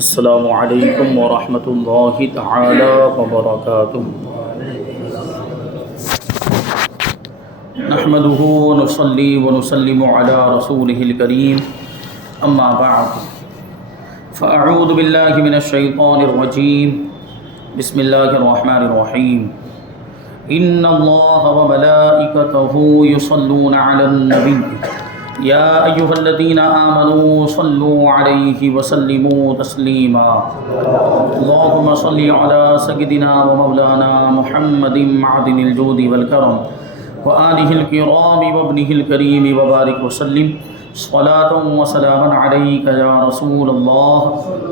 السلام علیکم ورحمۃ اللہ تعالی وبرکاتہ۔ نحمده ونصلي ونسلم على رسوله الكريم اما بعد فاعوذ باللہ من الشیطان الرجیم بسم اللہ الرحمن الرحیم ان اللہ وملائکته يصلون على النبی یا ایہا الذین آمنوا صلوا علیہ وسلموا تسلیما اللہم صل علی سیدنا ومولانا محمد معدن الجود والکرم وآلہ الکرام وابنہ الکریم وبارک وسلم صلاة وسلاما علیک یا رسول اللہ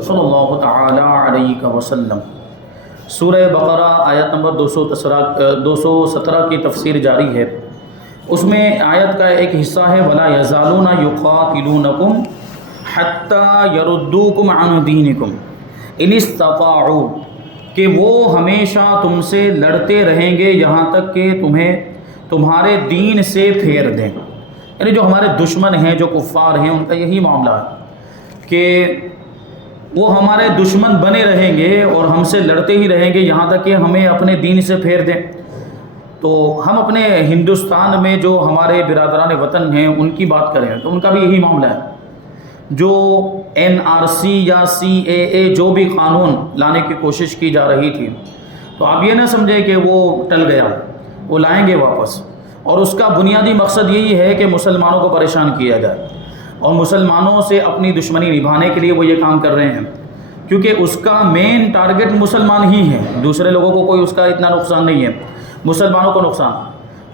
صلی اللہ تعالی علیہ وسلم۔ سورہ بقرہ آیت نمبر 217 کی تفسیر جاری ہے۔ اس میں آیت کا ایک حصہ ہے وَلَا يَزَالُونَ يُقَاتِلُونَكُمْ حَتَّى يَرُدُّوكُمْ عَنْ دِينِكُمْ إِنِ اسْتَطَاعُوا، کہ وہ ہمیشہ تم سے لڑتے رہیں گے یہاں تک کہ تمہیں تمہارے دین سے پھیر دیں۔ یعنی جو ہمارے دشمن ہیں، جو کفار ہیں، ان کا یہی معاملہ ہے کہ وہ ہمارے دشمن بنے رہیں گے اور ہم سے لڑتے ہی رہیں گے یہاں تک کہ ہمیں اپنے دین سے پھیر دیں۔ تو ہم اپنے ہندوستان میں جو ہمارے برادران وطن ہیں ان کی بات کریں تو ان کا بھی یہی معاملہ ہے۔ جو NRC یا CAA جو بھی قانون لانے کی کوشش کی جا رہی تھی، تو آپ یہ نہ سمجھیں کہ وہ ٹل گیا، وہ لائیں گے واپس، اور اس کا بنیادی مقصد یہی ہے کہ مسلمانوں کو پریشان کیا جائے اور مسلمانوں سے اپنی دشمنی نبھانے کے لیے وہ یہ کام کر رہے ہیں، کیونکہ اس کا مین ٹارگٹ مسلمان ہی ہے، دوسرے لوگوں کو کوئی اس کا اتنا نقصان نہیں ہے، مسلمانوں کو نقصان،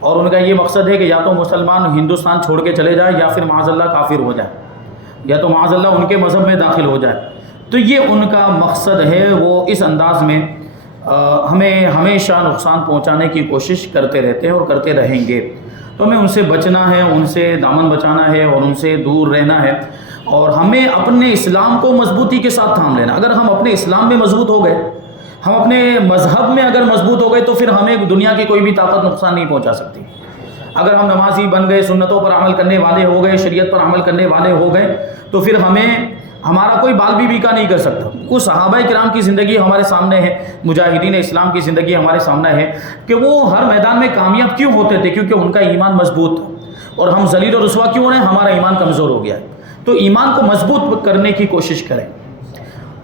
اور ان کا یہ مقصد ہے کہ یا تو مسلمان ہندوستان چھوڑ کے چلے جائے یا پھر معاذ اللہ کافر ہو جائے، یا تو معاذ اللہ ان کے مذہب میں داخل ہو جائے۔ تو یہ ان کا مقصد ہے، وہ اس انداز میں ہمیں ہمیشہ نقصان پہنچانے کی کوشش کرتے رہتے ہیں اور کرتے رہیں گے۔ تو ہمیں ان سے بچنا ہے، ان سے دامن بچانا ہے اور ان سے دور رہنا ہے، اور ہمیں اپنے اسلام کو مضبوطی کے ساتھ تھام لینا۔ اگر ہم اپنے اسلام میں مضبوط ہو گئے، ہم اپنے مذہب میں اگر مضبوط ہو گئے، تو پھر ہمیں دنیا کی کوئی بھی طاقت نقصان نہیں پہنچا سکتی۔ اگر ہم نمازی بن گئے، سنتوں پر عمل کرنے والے ہو گئے، شریعت پر عمل کرنے والے ہو گئے، تو پھر ہمارا کوئی بال بھی بیکا نہیں کر سکتا۔ وہ صحابہ کرام کی زندگی ہمارے سامنے ہے، مجاہدین اسلام کی زندگی ہمارے سامنے ہے کہ وہ ہر میدان میں کامیاب کیوں ہوتے تھے، کیونکہ ان کا ایمان مضبوط تھا۔ اور ہم ذلیل و رسوا کیوں ہو رہے ہیں؟ ہمارا ایمان کمزور ہو گیا ہے۔ تو ایمان کو مضبوط کرنے کی کوشش کریں۔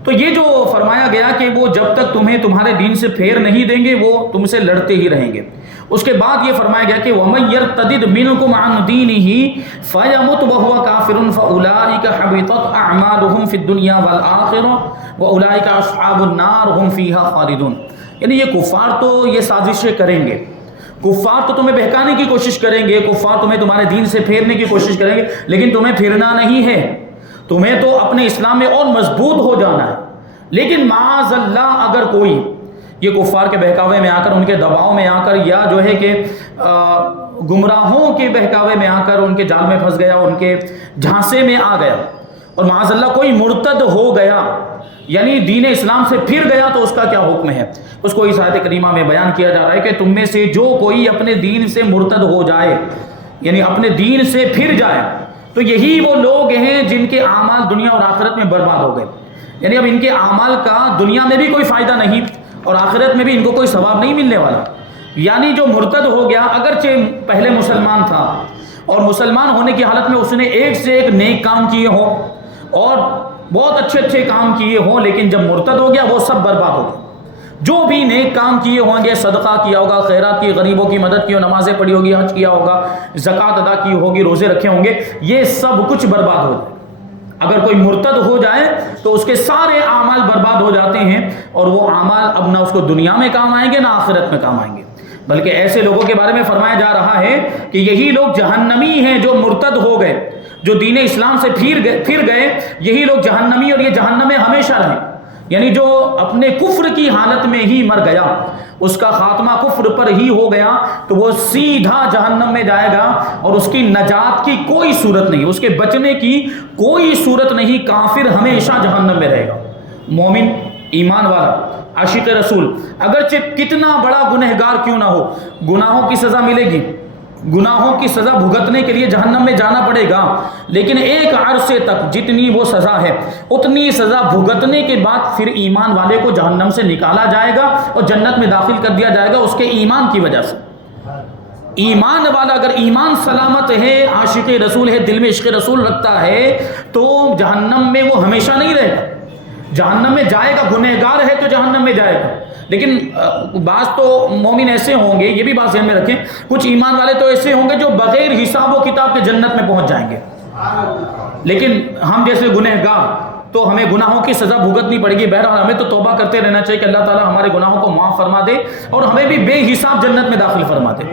تو یہ جو فرمایا گیا کہ وہ جب تک تمہیں تمہارے دین سے پھیر نہیں دیں گے، وہ تم سے لڑتے ہی رہیں گے۔ اس کے بعد یہ فرمایا گیا کہ وَمَن يَرْتَدِدْ مِنْكُمْ عَنْ دِينِهِ فَيَمُتْ وَهُوَ كَافِرٌ فَأُولَٰئِكَ حَبِطَتْ أَعْمَالُهُمْ فِي الدُّنْيَا وَالْآخِرَةِ وَأُولَٰئِكَ أَصْحَابُ النَّارِ هُمْ فِيهَا خَالِدُونَ۔ یعنی یہ کفار تو یہ سازشیں کریں گے، کفار تو تمہیں بہکانے کی کوشش کریں گے، کفار تمہیں تمہارے دین سے پھیرنے کی کوشش کریں گے، لیکن تمہیں پھرنا نہیں ہے، تمہیں تو اپنے اسلام میں اور مضبوط ہو جانا ہے۔ لیکن معاذ اللہ اگر کوئی یہ کفار کے بہکاوے میں آ کر، ان کے دباؤ میں آ کر، یا جو ہے کہ گمراہوں کے بہکاوے میں آ کر ان کے جال میں پھنس گیا، ان کے جھانسے میں آ گیا، اور معاذ اللہ کوئی مرتد ہو گیا، یعنی دین اسلام سے پھر گیا، تو اس کا کیا حکم ہے؟ اس کو اس آیت کریمہ میں بیان کیا جا رہا ہے کہ تم میں سے جو کوئی اپنے دین سے مرتد ہو جائے، یعنی اپنے دین سے پھر جائے، تو یہی وہ لوگ ہیں جن کے اعمال دنیا اور آخرت میں برباد ہو گئے۔ یعنی اب ان کے اعمال کا دنیا میں بھی کوئی فائدہ نہیں اور آخرت میں بھی ان کو کوئی ثواب نہیں ملنے والا۔ یعنی جو مرتد ہو گیا، اگرچہ پہلے مسلمان تھا اور مسلمان ہونے کی حالت میں اس نے ایک سے ایک نیک کام کیے ہوں اور بہت اچھے اچھے کام کیے ہوں، لیکن جب مرتد ہو گیا وہ سب برباد ہو گئے۔ جو بھی نیک کام کیے ہوں گے، صدقہ کیا ہوگا، خیرات کی، غریبوں کی مدد کی، نمازیں پڑھی ہوگی، حج کیا ہوگا، زکوٰۃ ادا کی ہوگی، روزے رکھے ہوں گے، یہ سب کچھ برباد ہو جائے۔ اگر کوئی مرتد ہو جائے تو اس کے سارے اعمال برباد ہو جاتے ہیں، اور وہ اعمال اب نہ اس کو دنیا میں کام آئیں گے نہ آخرت میں کام آئیں گے۔ بلکہ ایسے لوگوں کے بارے میں فرمایا جا رہا ہے کہ یہی لوگ جہنمی ہیں جو مرتد ہو گئے، جو دین اسلام سے پھر گئے، یہی لوگ جہنمی، اور یہ جہنم میں ہمیشہ رہیں۔ یعنی جو اپنے کفر کی حالت میں ہی مر گیا، اس کا خاتمہ کفر پر ہی ہو گیا، تو وہ سیدھا جہنم میں جائے گا، اور اس کی نجات کی کوئی صورت نہیں، اس کے بچنے کی کوئی صورت نہیں، کافر ہمیشہ جہنم میں رہے گا۔ مومن، ایمان والا، عاشق رسول، اگرچہ کتنا بڑا گنہگار کیوں نہ ہو، گناہوں کی سزا ملے گی، گناہوں کی سزا بھگتنے کے لیے جہنم میں جانا پڑے گا، لیکن ایک عرصے تک جتنی وہ سزا ہے اتنی سزا بھگتنے کے بعد پھر ایمان والے کو جہنم سے نکالا جائے گا اور جنت میں داخل کر دیا جائے گا اس کے ایمان کی وجہ سے۔ ایمان والا اگر ایمان سلامت ہے، عاشق رسول ہے، دل میں عشق رسول رکھتا ہے، تو جہنم میں وہ ہمیشہ نہیں رہے گا، جہنم میں جائے گا۔ گنہگار ہے تو جہنم میں جائے گا، لیکن بعض تو مومن ایسے ہوں گے، یہ بھی بات ذہن میں رکھیں، کچھ ایمان والے تو ایسے ہوں گے جو بغیر حساب و کتاب کے جنت میں پہنچ جائیں گے، لیکن ہم جیسے گنہگار تو ہمیں گناہوں کی سزا بھگتنی پڑے گی۔ بہرحال ہمیں تو توبہ کرتے رہنا چاہیے کہ اللہ تعالیٰ ہمارے گناہوں کو معاف فرما دے اور ہمیں بھی بے حساب جنت میں داخل فرما دے،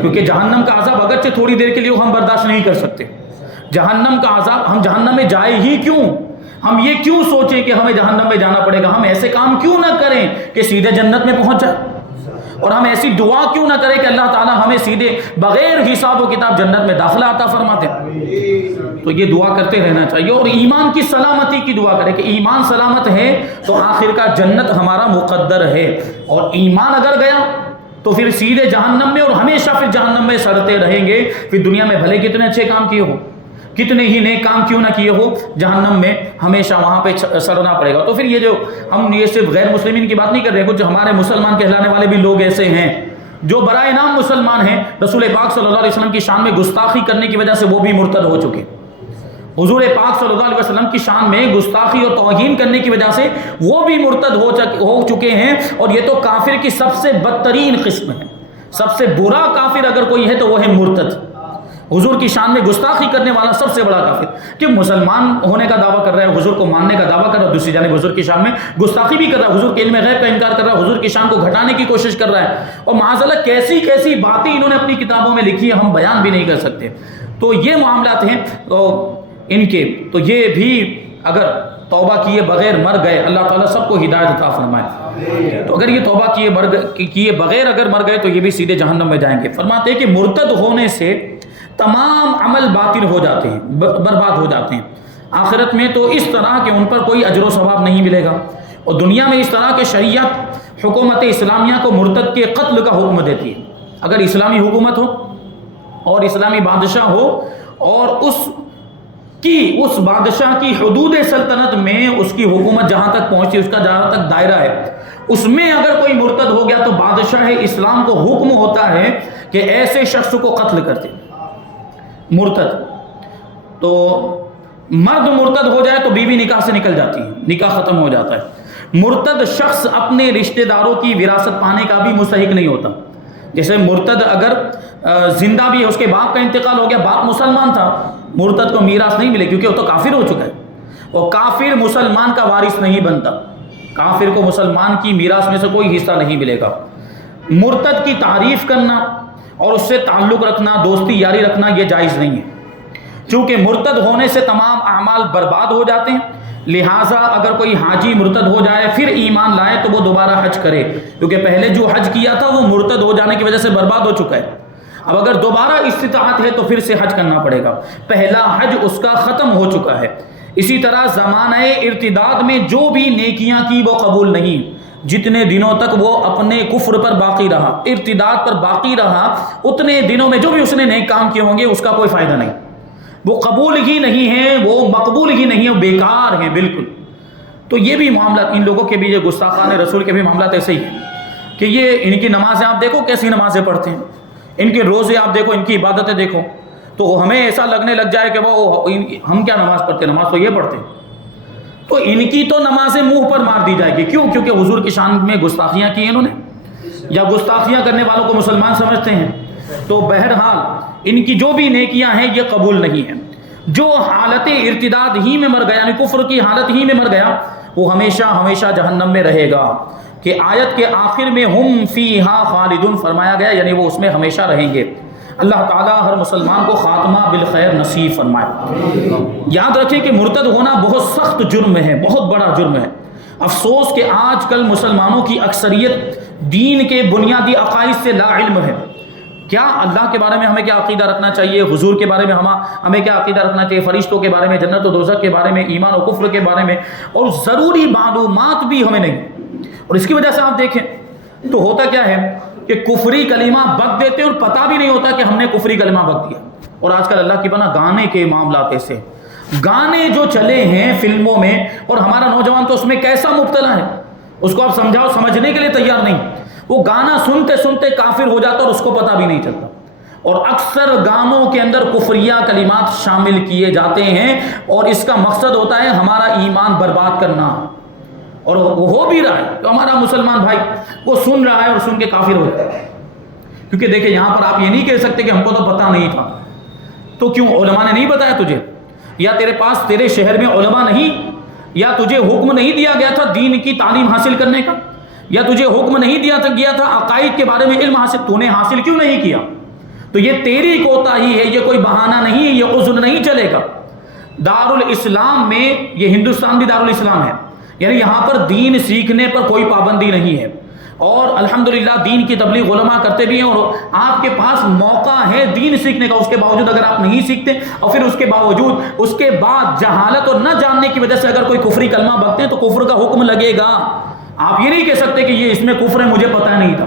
کیونکہ جہنم کا عذاب اگرچہ تھوڑی دیر کے لیے ہم برداشت نہیں کر سکتے، جہنم کا عذاب، ہم جہنم میں جائے ہی کیوں؟ ہم یہ کیوں سوچیں کہ ہمیں جہنم میں جانا پڑے گا؟ ہم ایسے کام کیوں نہ کریں کہ سیدھے جنت میں پہنچ جائے؟ اور ہم ایسی دعا کیوں نہ کریں کہ اللہ تعالیٰ ہمیں سیدھے بغیر حساب و کتاب جنت میں داخلہ عطا فرماتے؟ تو یہ دعا کرتے رہنا چاہیے اور ایمان کی سلامتی کی دعا کریں کہ ایمان سلامت ہے تو آخر کا جنت ہمارا مقدر ہے، اور ایمان اگر گیا تو پھر سیدھے جہنم میں اور ہمیشہ پھر جہنم میں سڑتے رہیں گے۔ پھر دنیا میں بھلے کتنے اچھے کام کیے ہو، کتنے ہی نیک کام کیوں نہ کیے ہو، جہنم میں ہمیشہ وہاں پہ سڑنا پڑے گا۔ تو پھر یہ جو ہم یہ صرف غیر مسلمین کی بات نہیں کر رہے، کچھ ہمارے مسلمان کہلانے والے بھی لوگ ایسے ہیں جو برائے نام مسلمان ہیں، رسول پاک صلی اللہ علیہ وسلم کی شان میں گستاخی کرنے کی وجہ سے وہ بھی مرتد ہو چکے، حضور پاک صلی اللہ علیہ وسلم کی شان میں گستاخی اور توہین کرنے کی وجہ سے وہ بھی مرتد ہو چکے ہیں، اور یہ تو کافر کی سب سے بدترین قسم ہے۔ سب سے برا کافر اگر کوئی ہے تو وہ ہے مرتد، حضور کی شان میں گستاخی کرنے والا سب سے بڑا کافر، کہ مسلمان ہونے کا دعویٰ کر رہا ہے، حضور کو ماننے کا دعویٰ کر رہا ہے، دوسری جانب حضور کی شان میں گستاخی بھی کر رہا ہے، حضور کے علم غیب کا انکار کر رہا ہے، حضور کی شان کو گھٹانے کی کوشش کر رہا ہے، اور معاذ اللہ کیسی کیسی باتیں انہوں نے اپنی کتابوں میں لکھی ہیں، ہم بیان بھی نہیں کر سکتے۔ تو یہ معاملات ہیں تو ان کے، تو یہ بھی اگر توبہ کیے بغیر مر گئے، اللہ تعالیٰ سب کو ہدایت عطا فرمائے، تو اگر یہ توبہ کیے بغیر اگر مر گئے تو یہ بھی سیدھے جہنم میں جائیں گے۔ فرماتے ہیں کہ مرتد ہونے سے تمام عمل باطل ہو جاتے ہیں، برباد ہو جاتے ہیں، آخرت میں تو اس طرح کہ ان پر کوئی اجر و ثواب نہیں ملے گا، اور دنیا میں اس طرح کہ شریعت حکومت اسلامیہ کو مرتد کے قتل کا حکم دیتی ہے۔ اگر اسلامی حکومت ہو اور اسلامی بادشاہ ہو اور اس بادشاہ کی حدود سلطنت میں اس کی حکومت جہاں تک پہنچتی ہے، اس کا جہاں تک دائرہ ہے، اس میں اگر کوئی مرتد ہو گیا تو بادشاہ اسلام کو حکم ہوتا ہے کہ ایسے شخص کو قتل کرتے۔ مرتد تو مرد مرتد ہو جائے تو بیوی نکاح سے نکل جاتی ہے، نکاح ختم ہو جاتا ہے۔ مرتد شخص اپنے رشتہ داروں کی وراثت پانے کا بھی مستحق نہیں ہوتا۔ جیسے مرتد اگر زندہ بھی ہے، اس کے باپ کا انتقال ہو گیا، باپ مسلمان تھا، مرتد کو میراث نہیں ملے کیونکہ وہ تو کافر ہو چکا ہے، اور کافر مسلمان کا وارث نہیں بنتا، کافر کو مسلمان کی میراث میں سے کوئی حصہ نہیں ملے گا۔ مرتد کی تعریف کرنا اور اس سے تعلق رکھنا، دوستی یاری رکھنا، یہ جائز نہیں ہے، چونکہ مرتد ہونے سے تمام اعمال برباد ہو جاتے ہیں۔ لہٰذا اگر کوئی حاجی مرتد ہو جائے پھر ایمان لائے تو وہ دوبارہ حج کرے، کیونکہ پہلے جو حج کیا تھا وہ مرتد ہو جانے کی وجہ سے برباد ہو چکا ہے۔ اب اگر دوبارہ استطاعت ہے تو پھر سے حج کرنا پڑے گا، پہلا حج اس کا ختم ہو چکا ہے۔ اسی طرح زمانہ ارتداد میں جو بھی نیکیاں کی وہ قبول نہیں، جتنے دنوں تک وہ اپنے کفر پر باقی رہا، ارتداد پر باقی رہا، اتنے دنوں میں جو بھی اس نے نیک کام کیے ہوں گے اس کا کوئی فائدہ نہیں، وہ قبول ہی نہیں ہیں، وہ مقبول ہی نہیں ہیں، وہ بیکار ہیں بالکل۔ تو یہ بھی معاملات ان لوگوں کے بھی، یہ گستاخان رسول کے بھی معاملات ایسے ہی ہیں کہ یہ ان کی نمازیں آپ دیکھو کیسی نمازیں پڑھتے ہیں، ان کے روزے آپ دیکھو، ان کی عبادتیں دیکھو، تو ہمیں ایسا لگنے لگ جائے کہ وہ ہم کیا نماز پڑھتے ہیں، نماز تو یہ پڑھتے ہیں۔ تو ان کی تو نمازیں منہ پر مار دی جائے گی، کیوں؟ کیونکہ حضور کی شان میں گستاخیاں کی انہوں نے، یا گستاخیاں کرنے والوں کو مسلمان سمجھتے ہیں۔ تو بہرحال ان کی جو بھی نیکیاں ہیں یہ قبول نہیں ہیں۔ جو حالت ارتداد ہی میں مر گیا، یعنی کفر کی حالت ہی میں مر گیا، وہ ہمیشہ ہمیشہ جہنم میں رہے گا، کہ آیت کے آخر میں ہم فیہا خالدون فرمایا گیا، یعنی وہ اس میں ہمیشہ رہیں گے۔ اللہ تعالیٰ ہر مسلمان کو خاتمہ بالخیر نصیب فرمائے۔ یاد رکھیں کہ مرتد ہونا بہت سخت جرم ہے، بہت بڑا جرم ہے۔ افسوس کہ آج کل مسلمانوں کی اکثریت دین کے بنیادی عقائد سے لا علم ہے۔ کیا اللہ کے بارے میں ہمیں کیا عقیدہ رکھنا چاہیے، حضور کے بارے میں ہمیں کیا عقیدہ رکھنا چاہیے، فرشتوں کے بارے میں، جنت و دوزخ کے بارے میں، ایمان و کفر کے بارے میں، اور ضروری معلومات بھی ہمیں نہیں۔ اور اس کی وجہ سے آپ دیکھیں تو ہوتا کیا ہے کہ کفری کلمہ بک دیتے ہیں اور پتہ بھی نہیں ہوتا کہ ہم نے کفری کلمہ بک دیا. اور آج کل اللہ کی پناہ گانے کے معاملات ایسے، گانے جو چلے ہیں فلموں میں، اور ہمارا نوجوان تو اس میں کیسا مبتلا ہے، اس کو آپ سمجھاؤ سمجھنے کے لیے تیار نہیں. وہ گانا سنتے سنتے کافر ہو جاتا اور اس کو پتہ بھی نہیں چلتا. اور اکثر گانوں کے اندر کفریہ کلمات شامل کیے جاتے ہیں، اور اس کا مقصد ہوتا ہے ہمارا ایمان برباد کرنا. اور وہ ہو بھی رہا ہے، تو ہمارا مسلمان بھائی وہ سن رہا ہے اور سن کے کافر ہو جاتا ہے. کیونکہ دیکھیں یہاں پر آپ یہ نہیں کہہ سکتے کہ ہم کو تو پتہ نہیں تھا. تو کیوں علماء نے نہیں بتایا تجھے؟ یا تیرے پاس تیرے شہر میں علماء نہیں؟ یا تجھے حکم نہیں دیا گیا تھا دین کی تعلیم حاصل کرنے کا؟ یا تجھے حکم نہیں دیا تھا عقائد کے بارے میں علم حاصل؟ تو نے حاصل کیوں نہیں کیا؟ تو یہ تیری کوتاہی ہے، یہ کوئی بہانہ نہیں، یہ عذر نہیں چلے گا. دارالاسلام میں، یہ ہندوستان بھی دارالاسلام ہے، یعنی یہاں پر دین سیکھنے پر کوئی پابندی نہیں ہے، اور الحمدللہ دین کی تبلیغ علماء کرتے بھی ہیں، اور آپ کے پاس موقع ہے دین سیکھنے کا. اس کے باوجود اگر آپ نہیں سیکھتے اور پھر اس کے باوجود اس کے بعد جہالت اور نہ جاننے کی وجہ سے اگر کوئی کفری کلمہ بکتے ہیں تو کفر کا حکم لگے گا. آپ یہ نہیں کہہ سکتے کہ یہ اس میں کفر ہے مجھے پتہ نہیں تھا.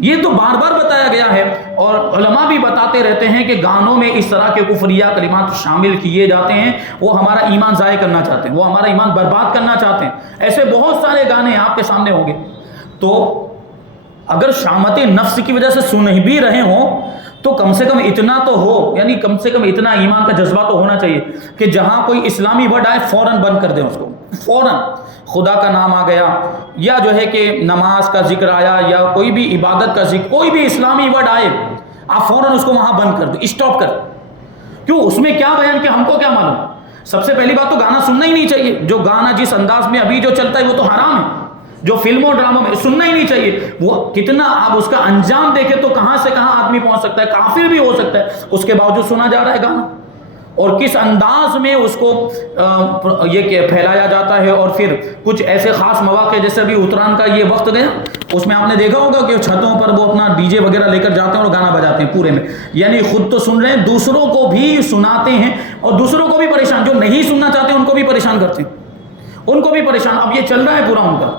یہ تو بار بار بتایا گیا ہے، اور علماء بھی بتاتے رہتے ہیں کہ گانوں میں اس طرح کے کفریہ کلمات شامل کیے جاتے ہیں. وہ ہمارا ایمان ضائع کرنا چاہتے ہیں، وہ ہمارا ایمان برباد کرنا چاہتے ہیں. ایسے بہت سارے گانے آپ کے سامنے ہوں گے. تو اگر شامت نفس کی وجہ سے سن بھی رہے ہوں تو کم سے کم اتنا تو ہو، یعنی کم سے کم اتنا ایمان کا جذبہ تو ہونا چاہیے کہ جہاں کوئی اسلامی ورڈ آئے فوراً بند کر دیں اس کو. فوراً خدا کا نام آ گیا، یا جو ہے کہ نماز کا ذکر آیا، یا کوئی بھی عبادت کا ذکر، کوئی بھی اسلامی ورڈ آئے آپ فوراً اس کو وہاں بند کر دو، اسٹاپ کر. کیوں؟ اس میں کیا بیان کہ ہم کو کیا معلوم. سب سے پہلی بات تو گانا سننا ہی نہیں چاہیے. جو گانا جس انداز میں ابھی جو چلتا ہے وہ تو حرام ہے. جو فلموں ڈراموں میں سننا ہی نہیں چاہیے. وہ کتنا آپ اس کا انجام دیکھیں تو کہاں سے کہاں آدمی پہنچ سکتا ہے، کافر بھی ہو سکتا ہے، اس کے باوجود سنا جا رہا ہے گانا. اور کس انداز میں اس کو یہ کہ پھیلایا جاتا ہے. اور پھر کچھ ایسے خاص مواقع جیسے ابھی اتران کا یہ وقت گیا، اس میں آپ نے دیکھا ہوگا کہ چھتوں پر وہ اپنا ڈی جے وغیرہ لے کر جاتے ہیں اور گانا بجاتے ہیں پورے میں. یعنی خود تو سن رہے ہیں، دوسروں کو بھی سناتے ہیں، اور دوسروں کو بھی پریشان، جو نہیں سننا چاہتے ان کو بھی پریشان کرتے ہیں، ان کو بھی پریشان. اب یہ چل رہا ہے پورا ان کا.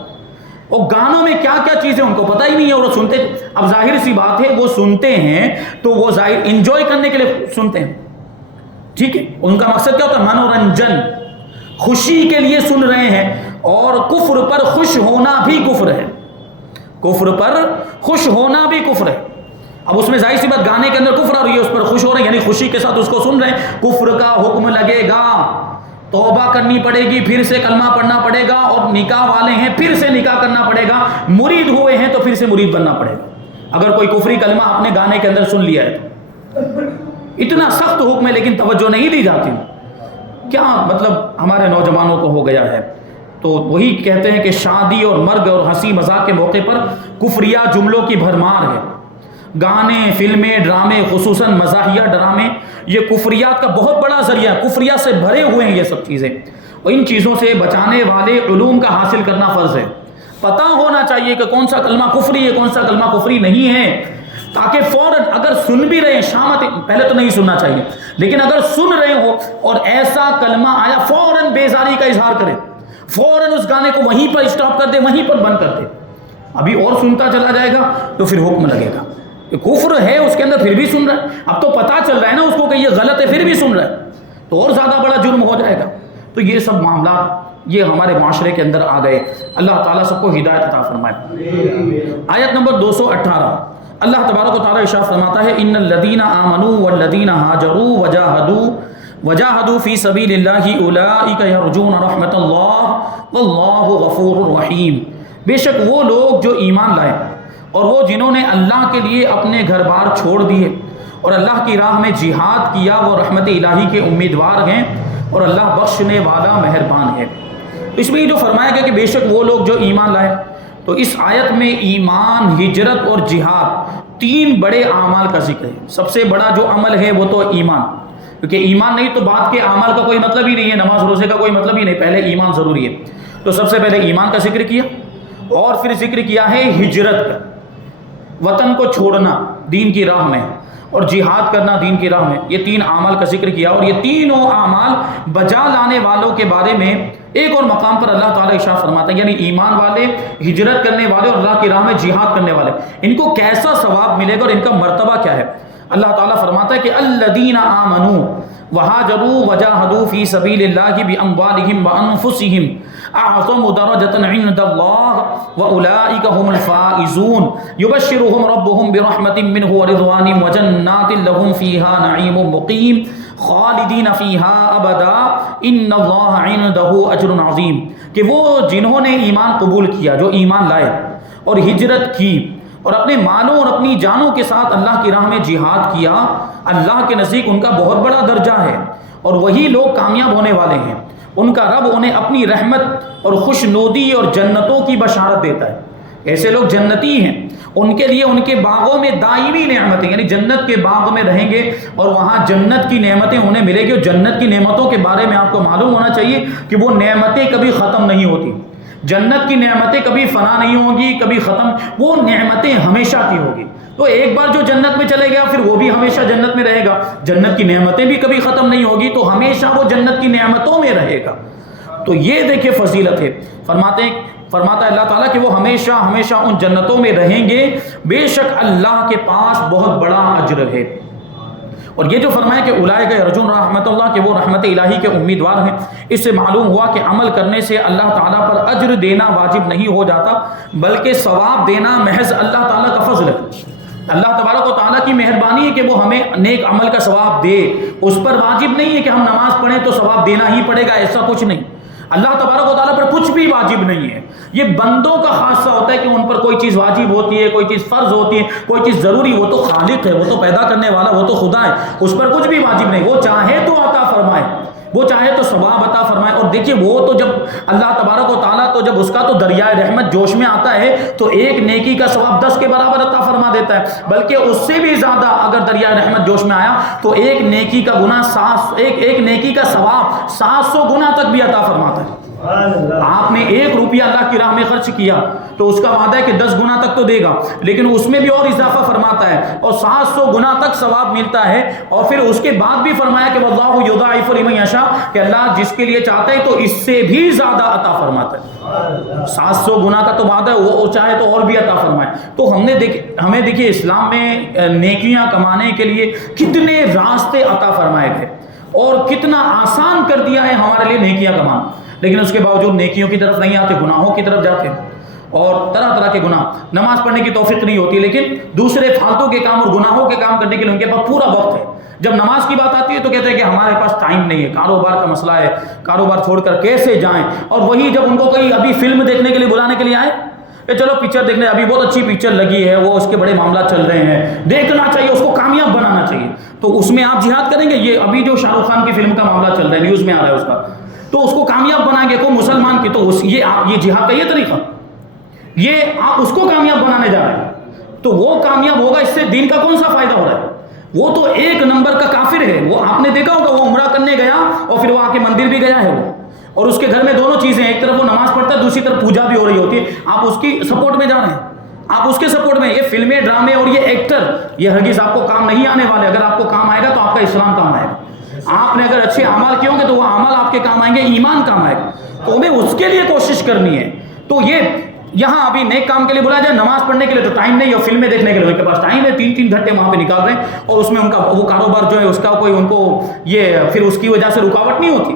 اور گانوں میں کیا کیا چیزیں ان کو پتہ ہی نہیں ہے، اور وہ سنتے. اب ظاہر سی بات ہے وہ سنتے ہیں تو وہ ظاہر انجوائے کرنے کے لیے سنتے ہیں، ٹھیک ہے. ان کا مقصد کیا ہوتا ہے؟ منورنجن، خوشی کے لیے سن رہے ہیں. اور کفر پر خوش ہونا بھی کفر ہے، کفر پر خوش ہونا بھی کفر ہے. اب اس میں ظاہر سی بات گانے کے اندر کفر اور یہ اس پر خوش ہو رہے ہیں، یعنی خوشی کے ساتھ اس کو سن رہے ہیں. کفر کا حکم لگے گا، توبہ کرنی پڑے گی، پھر سے کلمہ پڑھنا پڑے گا. اور نکاح والے ہیں پھر سے نکاح کرنا پڑے گا. مرید ہوئے ہیں تو پھر سے مرید بننا پڑے گا اگر کوئی کفری کلمہ آپ نے گانے کے اندر سن لیا ہے تو. اتنا سخت حکم ہے لیکن توجہ نہیں دی جاتی. کیا مطلب ہمارے نوجوانوں کو ہو گیا ہے. تو وہی کہتے ہیں کہ شادی اور مرگ اور ہنسی مذاق کے موقع پر کفریہ جملوں کی بھرمار ہے. گانے، فلمیں، ڈرامے، خصوصاً مزاحیہ ڈرامے، یہ کفریات کا بہت بڑا ذریعہ ہے. کفریہ سے بھرے ہوئے ہیں یہ سب چیزیں. اور ان چیزوں سے بچانے والے علوم کا حاصل کرنا فرض ہے. پتہ ہونا چاہیے کہ کون سا کلمہ کفری ہے، کون سا کلمہ کفری نہیں ہے، تاکہ فوراً اگر سن بھی رہے ہیں شامت، پہلے تو نہیں سننا چاہیے، لیکن اگر سن رہے ہو اور ایسا کلمہ آیا فوراً بیزاری کا اظہار کریں، فوراً اس گانے کو وہیں پر اسٹاپ کر دے، وہیں پر بند کر دے. ابھی اور سنتا چلا جائے گا تو پھر حکم لگے گا. کفر ہے اس کے اندر پھر بھی سن رہا ہے. اب تو پتہ چل رہا ہے نا اس کو کہ یہ غلط ہے، پھر بھی سن رہا ہے تو اور زیادہ بڑا جرم ہو جائے گا. تو یہ سب معاملات یہ ہمارے معاشرے کے اندر آ گئے. اللہ تعالیٰ سب کو ہدایت عطا فرمائے. آیت نمبر 218 اللہ تبارک و تعالیٰ ارشاد فرماتا ہے ان الذین آمنوا والذین ہاجروا وجاہدوا فی سبیل اللہ اولئک یرجون رحمت اللہ واللہ غفور رحیم. بے شک وہ لوگ جو ایمان لائے اور وہ جنہوں نے اللہ کے لیے اپنے گھر بار چھوڑ دیے اور اللہ کی راہ میں جہاد کیا، وہ رحمت الہی کے امیدوار ہیں اور اللہ بخشنے والا مہربان ہے. اس میں یہ جو فرمایا گیا کہ بے شک وہ لوگ جو ایمان لائے، تو اس آیت میں ایمان، ہجرت اور جہاد تین بڑے اعمال کا ذکر ہے. سب سے بڑا جو عمل ہے وہ تو ایمان، کیونکہ ایمان نہیں تو بعد کے اعمال کا کوئی مطلب ہی نہیں ہے، نماز روزے کا کوئی مطلب ہی نہیں، پہلے ایمان ضروری ہے. تو سب سے پہلے ایمان کا ذکر کیا، اور پھر ذکر کیا ہے ہجرت کا، وطن کو چھوڑنا دین کی راہ میں، اور جہاد کرنا دین کی راہ میں. یہ تین اعمال کا ذکر کیا، اور یہ تینوں اعمال بجا لانے والوں کے بارے میں ایک اور مقام پر اللہ تعالیٰ ارشاد فرماتا ہے، یعنی ایمان والے، ہجرت کرنے والے اور اللہ کی راہ میں جہاد کرنے والے، ان کو کیسا ثواب ملے گا اور ان کا مرتبہ کیا ہے؟ اللہ تعالیٰ فرماتا ہے کہ الذین آمنوا وہاجروا وجاہدوا فی سبیل اللہ باموالہم وانفسہم اعظم درجۃ عند اللہ واولئک هم الفائزون یبشرهم ربهم برحمۃ منہ ورضوان وجنات لهم فیہا نعیم مقیم خالدین فیہا ابدا ان اللہ عندہ اجر عظیم، کہ وہ جنہوں نے ایمان قبول کیا، جو ایمان لائے اور ہجرت کی اور اپنے مالوں اور اپنی جانوں کے ساتھ اللہ کی راہ میں جہاد کیا، اللہ کے نزدیک ان کا بہت بڑا درجہ ہے، اور وہی لوگ کامیاب ہونے والے ہیں۔ ان کا رب انہیں اپنی رحمت اور خوشنودی اور جنتوں کی بشارت دیتا ہے۔ ایسے لوگ جنتی ہیں، ان کے لیے ان کے باغوں میں دائمی نعمتیں، یعنی جنت کے باغ میں رہیں گے اور وہاں جنت کی نعمتیں انہیں ملے گی۔ اور جنت کی نعمتوں کے بارے میں آپ کو معلوم ہونا چاہیے کہ وہ نعمتیں کبھی ختم نہیں ہوتی، جنت کی نعمتیں کبھی فنا نہیں ہوں گی، کبھی ختم، وہ نعمتیں ہمیشہ کی ہوگی۔ تو ایک بار جو جنت میں چلے گیا پھر وہ بھی ہمیشہ جنت میں رہے گا، جنت کی نعمتیں بھی کبھی ختم نہیں ہوگی، تو ہمیشہ وہ جنت کی نعمتوں میں رہے گا۔ تو یہ دیکھیں فضیلت ہے، فرماتا ہے اللہ تعالیٰ کہ وہ ہمیشہ ہمیشہ ان جنتوں میں رہیں گے، بے شک اللہ کے پاس بہت بڑا اجر ہے۔ اور یہ جو فرمایا کہ اولئک یرجون رحمت اللہ، کہ وہ رحمت الہی کے امیدوار ہیں، اس سے معلوم ہوا کہ عمل کرنے سے اللہ تعالیٰ پر اجر دینا واجب نہیں ہو جاتا، بلکہ ثواب دینا محض اللہ تعالیٰ کا فضل ہے۔ اللہ تبارک و تعالیٰ کی مہربانی ہے کہ وہ ہمیں نیک عمل کا ثواب دے، اس پر واجب نہیں ہے کہ ہم نماز پڑھیں تو ثواب دینا ہی پڑے گا، ایسا کچھ نہیں۔ اللہ تبارک و تعالیٰ پر کچھ بھی واجب نہیں ہے، یہ بندوں کا خاصہ ہوتا ہے کہ ان پر کوئی چیز واجب ہوتی ہے، کوئی چیز فرض ہوتی ہے، کوئی چیز ضروری۔ وہ تو خالق ہے، وہ تو پیدا کرنے والا، وہ تو خدا ہے، اس پر کچھ بھی واجب نہیں۔ وہ چاہے تو عطا فرمائے، وہ چاہے تو ثواب عطا فرمائے۔ اور دیکھیے وہ تو جب اللہ تبارک و تعالیٰ تو جب اس کا تو دریائے رحمت جوش میں آتا ہے تو ایک نیکی کا ثواب 10 کے برابر عطا فرما دیتا ہے، بلکہ اس سے بھی زیادہ اگر دریائے رحمت جوش میں آیا تو ایک نیکی کا گناہ ایک نیکی کا ثواب 700 گنا تک بھی عطا فرماتا ہے۔ آپ نے 1 روپیہ اللہ کی راہ میں خرچ کیا تو اس کا وعدہ ہے کہ 10 گنا تک تو دے گا، لیکن اس میں بھی اور اضافہ فرماتا ہے اور 700 گنا تک ثواب ملتا ہے۔ اور پھر اس کے بعد بھی فرمایا کہ واللہ یضاعف لمن یشاء، کہ اللہ جس کے لیے چاہتا ہے تو اس سے بھی زیادہ عطا فرماتا ہے۔ 700 گنا کا تو وعدہ ہے، وہ چاہے تو اور بھی عطا فرمائے۔ تو ہمیں دیکھیے اسلام میں نیکیاں کمانے کے لیے کتنے راستے عطا فرمائے گئے اور کتنا آسان کر دیا ہے ہمارے لیے نیکیاں کمانا، لیکن اس کے باوجود نیکیوں کی طرف نہیں آتے، گناہوں کی طرف جاتے ہیں، اور طرح طرح کے گناہ۔ نماز پڑھنے کی توفیق نہیں ہوتی، لیکن دوسرے فالتو کے کام اور گناہوں کے کام کرنے کے لیے ان کے پاس پورا وقت ہے۔ جب نماز کی بات آتی ہے تو کہتے ہیں کہ ہمارے پاس ٹائم نہیں ہے، کاروبار کا مسئلہ ہے، کاروبار چھوڑ کر کیسے جائیں۔ اور وہی جب ان کو کوئی ابھی فلم دیکھنے کے لیے بلانے کے لیے آئے کہ چلو پکچر دیکھنے، ابھی بہت اچھی پکچر لگی ہے، وہ اس کے بڑے معاملات چل رہے ہیں، دیکھنا چاہیے، اس کو کامیاب بنانا چاہیے، تو اس میں آپ جہاد کریں گے۔ یہ ابھی جو شاہ رخ خان کی فلم کا معاملہ چل رہا ہے، نیوز میں آ رہا ہے اس کا، تو اس کو کامیاب بنائیں گے کو مسلمان کی، تو یہ جہاد کا یہ طریقہ، یہ آپ اس کو کامیاب بنانے جا رہے ہیں، تو وہ کامیاب ہوگا، اس سے دین کا کون سا فائدہ ہو رہا ہے؟ وہ تو 1 نمبر کا کافر ہے۔ وہ آپ نے دیکھا ہوگا، وہ عمرہ کرنے گیا اور پھر وہ آ کے مندر بھی گیا ہے وہ، اور اس کے گھر میں دونوں چیزیں، ایک طرف وہ نماز پڑھتا ہے، دوسری طرف پوجا بھی ہو رہی ہوتی ہے۔ آپ اس کی سپورٹ میں جا رہے ہیں، آپ اس کے سپورٹ میں۔ یہ فلمیں، ڈرامے اور یہ ایکٹر، یہ ہرگز آپ کو کام نہیں آنے والے۔ اگر آپ کو کام آئے گا تو آپ کا اسلام کام آئے گا۔ آپ نے اگر اچھے اعمال کیے ہوں گے تو وہ اعمال آپ کے کام آئیں گے، ایمان کام آئے گا، تو ہمیں اس کے لیے کوشش کرنی ہے۔ تو یہ یہاں ابھی نیک کام کے لیے بلایا جائے، نماز پڑھنے کے لیے تو ٹائم نہیں، اور فلمیں دیکھنے کے لیے ان کے پاس ٹائم ہے، 3 گھنٹے وہاں پہ نکال رہے ہیں، اور اس میں ان کا وہ کاروبار جو ہے اس کا کوئی ان کو یہ پھر اس کی وجہ سے رکاوٹ نہیں ہوتی۔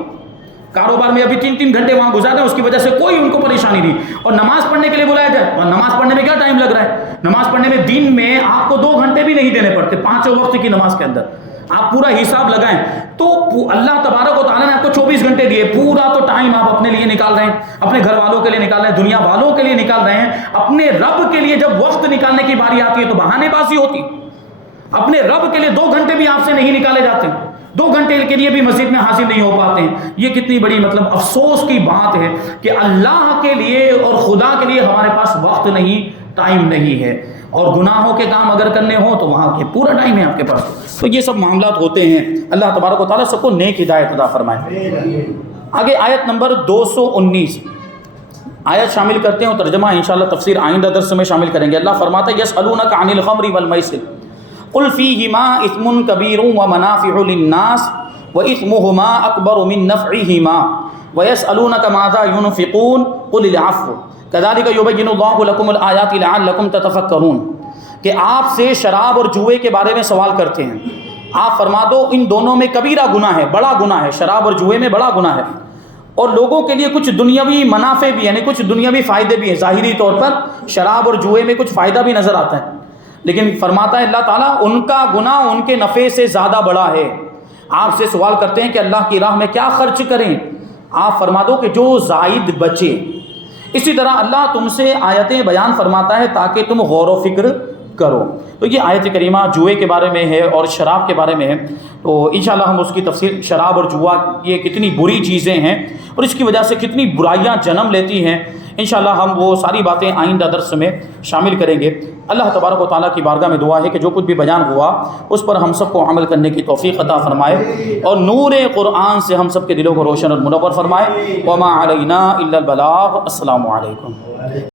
کاروبار میں ابھی 3 گھنٹے وہاں گزارے ہیں، اس کی وجہ سے کوئی ان کو پریشانی نہیں۔ اور نماز پڑھنے کے لیے بلایا جائے، اور نماز پڑھنے میں کیا ٹائم لگ رہا ہے؟ نماز پڑھنے میں دن میں آپ کو 2 گھنٹے بھی نہیں دینے پڑتے، 5 وقت کی نماز کے اندر آپ پورا حساب لگائیں تو اللہ تبارک و تعالیٰ نے آپ کو 24 گھنٹے دیے، پورا تو ٹائم آپ اپنے لیے نکال رہے ہیں، اپنے گھر والوں کے لیے نکال رہے ہیں، دنیا والوں کے لیے نکال رہے ہیں۔ اپنے رب کے لیے جب وقت نکالنے کی باری آتی ہے تو بہانے بازی ہوتی، اپنے رب کے لیے 2 گھنٹے بھی آپ سے نہیں نکالے جاتے، 2 گھنٹے کے لیے بھی مسجد میں حاضر نہیں ہو پاتے ہیں۔ یہ کتنی بڑی افسوس کی بات ہے کہ اللہ کے لیے اور خدا کے لیے ہمارے پاس وقت نہیں، ٹائم نہیں ہے۔ اور گناہوں کے کام اگر کرنے ہوں تو وہاں کے پورا ٹائم ہے آپ کے پاس۔ تو یہ سب معاملات ہوتے ہیں۔ اللہ تبارک و تعالیٰ سب کو نیک ہدایت عطا فرمائے۔ آگے آیت نمبر 219 آیت شامل کرتے ہیں اور ترجمہ انشاءاللہ تفسیر آئندہ درس میں شامل کریں گے۔ اللہ فرماتا ہے یسألونک عن الخمر والمیسر قل فیہما اثم کبیر ومنافع للناس واثمہما اکبر من نفعہما وَيَسْأَلُونَكَ مَاذَا يُنْفِقُونَ قُلِ الْعَفْوَ كَذَلِكَ يُبَيِّنُ اللَّهُ لَكُمُ الْآيَاتِ لَعَلَّكُمْ تَتَفَكَّرُونَ کہ آپ سے شراب اور جوئے کے بارے میں سوال کرتے ہیں، آپ فرما دو ان دونوں میں کبیرہ گناہ ہے، بڑا گناہ ہے، شراب اور جوئے میں بڑا گناہ ہے، اور لوگوں کے لیے کچھ دنیاوی منافع بھی یعنی کچھ دنیاوی فائدے بھی ہیں۔ ظاہری طور پر شراب اور جوئے میں کچھ فائدہ بھی نظر آتا ہے، لیکن فرماتا ہے اللہ تعالیٰ ان کا گناہ ان کے نفع سے زیادہ بڑا ہے۔ آپ سے سوال کرتے ہیں کہ اللہ کی راہ میں کیا خرچ کریں، آپ فرما دو کہ جو زائد بچے۔ اسی طرح اللہ تم سے آیتیں بیان فرماتا ہے تاکہ تم غور و فکر کرو۔ تو یہ آیت کریمہ جوئے کے بارے میں ہے اور شراب کے بارے میں ہے، تو انشاءاللہ ہم اس کی تفصیل، شراب اور جوا یہ کتنی بری چیزیں ہیں اور اس کی وجہ سے کتنی برائیاں جنم لیتی ہیں، انشاءاللہ ہم وہ ساری باتیں آئندہ درس میں شامل کریں گے۔ اللہ تبارک و تعالیٰ کی بارگاہ میں دعا ہے کہ جو کچھ بھی بیان ہوا اس پر ہم سب کو عمل کرنے کی توفیق عطا فرمائے اور نور قرآن سے ہم سب کے دلوں کو روشن اور منور فرمائے۔ وما علینا الا البلاغ۔ السلام علیکم۔